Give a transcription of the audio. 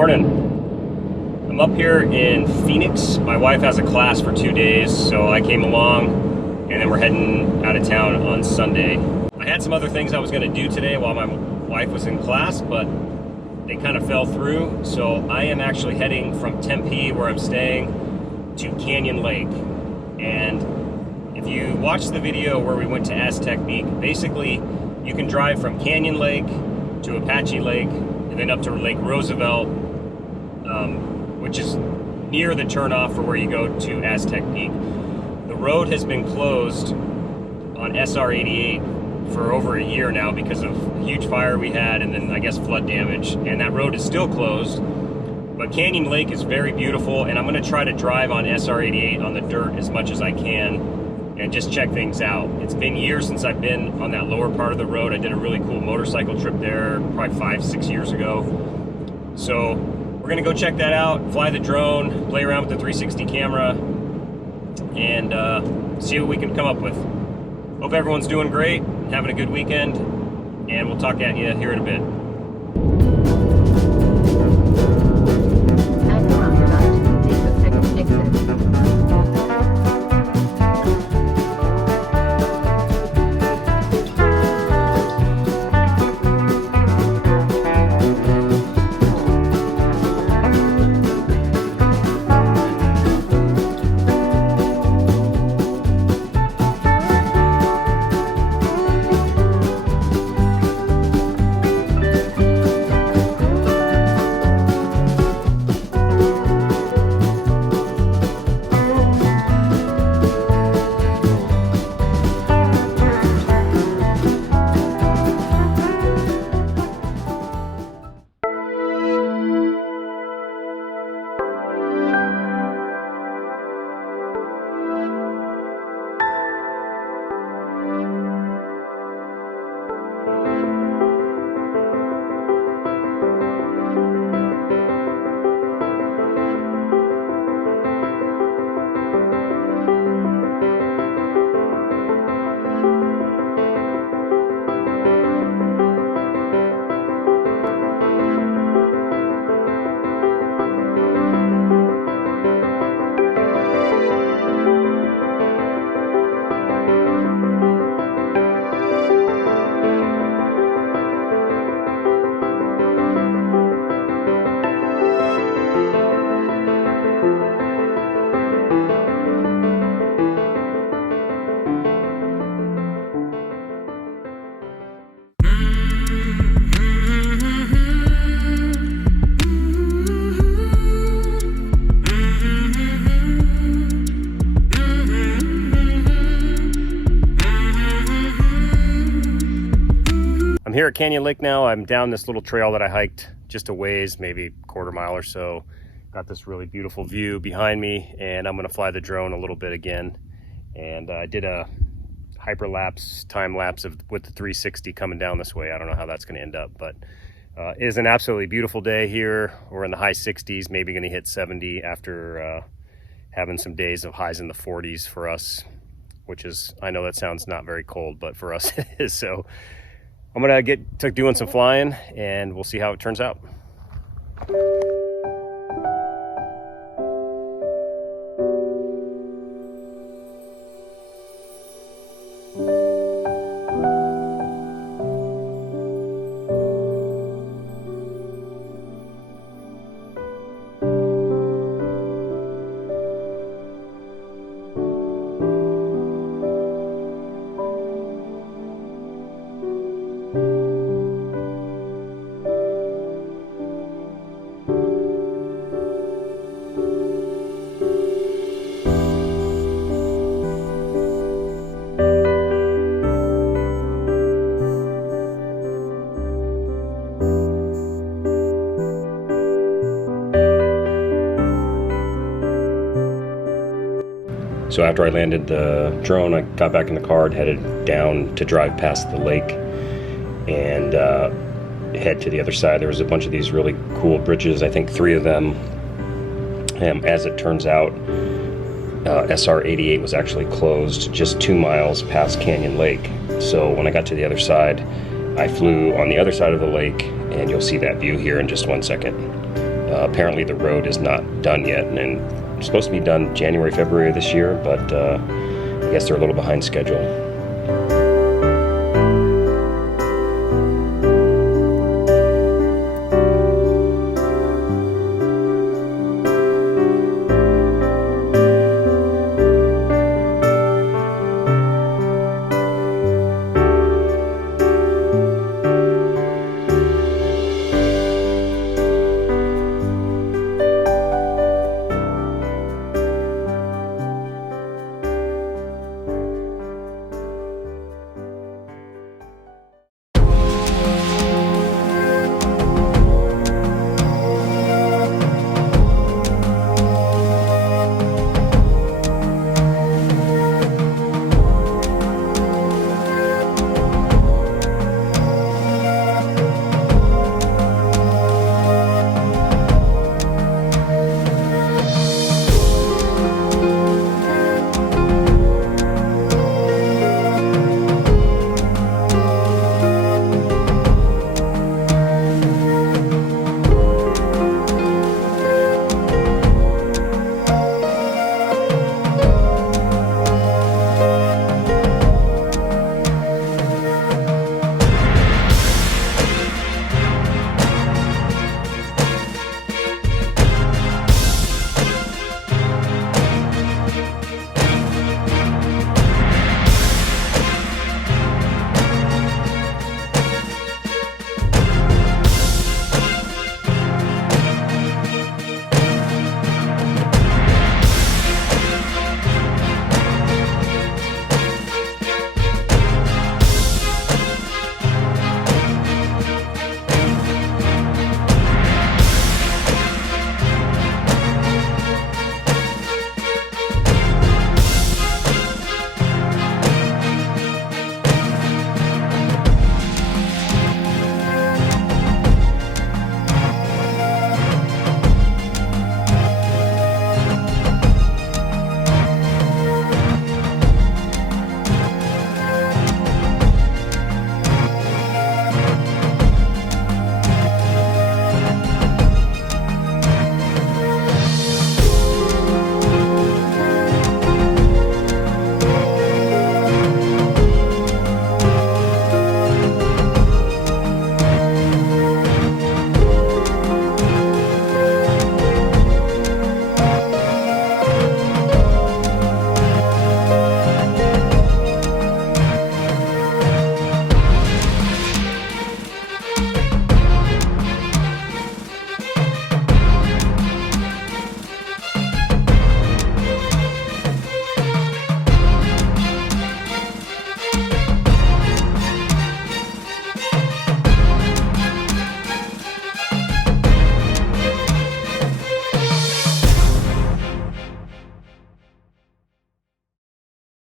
Morning. I'm up here in Phoenix. My wife has a class for 2 days, so I came along, and then we're heading out of town on Sunday. I had some other things I was going to do today while my wife was in class, but they kind of fell through. So I am actually heading from Tempe, where I'm staying, to Canyon Lake. And if you watch the video where we went to Aztec Peak, basically you can drive from Canyon Lake to Apache Lake and then up to Lake Rosevelt, which is near the turnoff for where you go to Aztec Peak. The road has been closed on SR 88 for over a year now because of a huge fire we had and then I guess flood damage, and that road is still closed. But Canyon Lake is very beautiful, and I'm going to try to drive on SR 88 on the dirt as much as I can and just check things out. It's been years since I've been on that lower part of the road. I did a really cool motorcycle trip there probably 5-6 years ago. So we're gonna go check that out, fly the drone, play around with the 360 camera, and see what we can come up with. Hope everyone's doing great, having a good weekend, and we'll talk at you here in a bit. I'm here at Canyon Lake now. I'm down this little trail that I hiked just a ways, maybe a quarter mile or so. Got this really beautiful view behind me, and I'm gonna fly the drone a little bit again. And I did a hyperlapse, time lapse with the 360 coming down this way. I don't know how that's gonna end up, but it is an absolutely beautiful day here. We're in the high 60s, maybe gonna hit 70 after having some days of highs in the 40s for us, which is, I know that sounds not very cold, but for us it is. So I'm gonna get to doing some flying, and we'll see how it turns out. So after I landed the drone, I got back in the car and headed down to drive past the lake and head to the other side. There was a bunch of these really cool bridges, I think 3 of them. As it turns out, SR 88 was actually closed just 2 miles past Canyon Lake. So when I got to the other side, I flew on the other side of the lake, and you'll see that view here in just 1 second. Apparently the road is not done yet, and it's supposed to be done January, February of this year, but I guess they're a little behind schedule.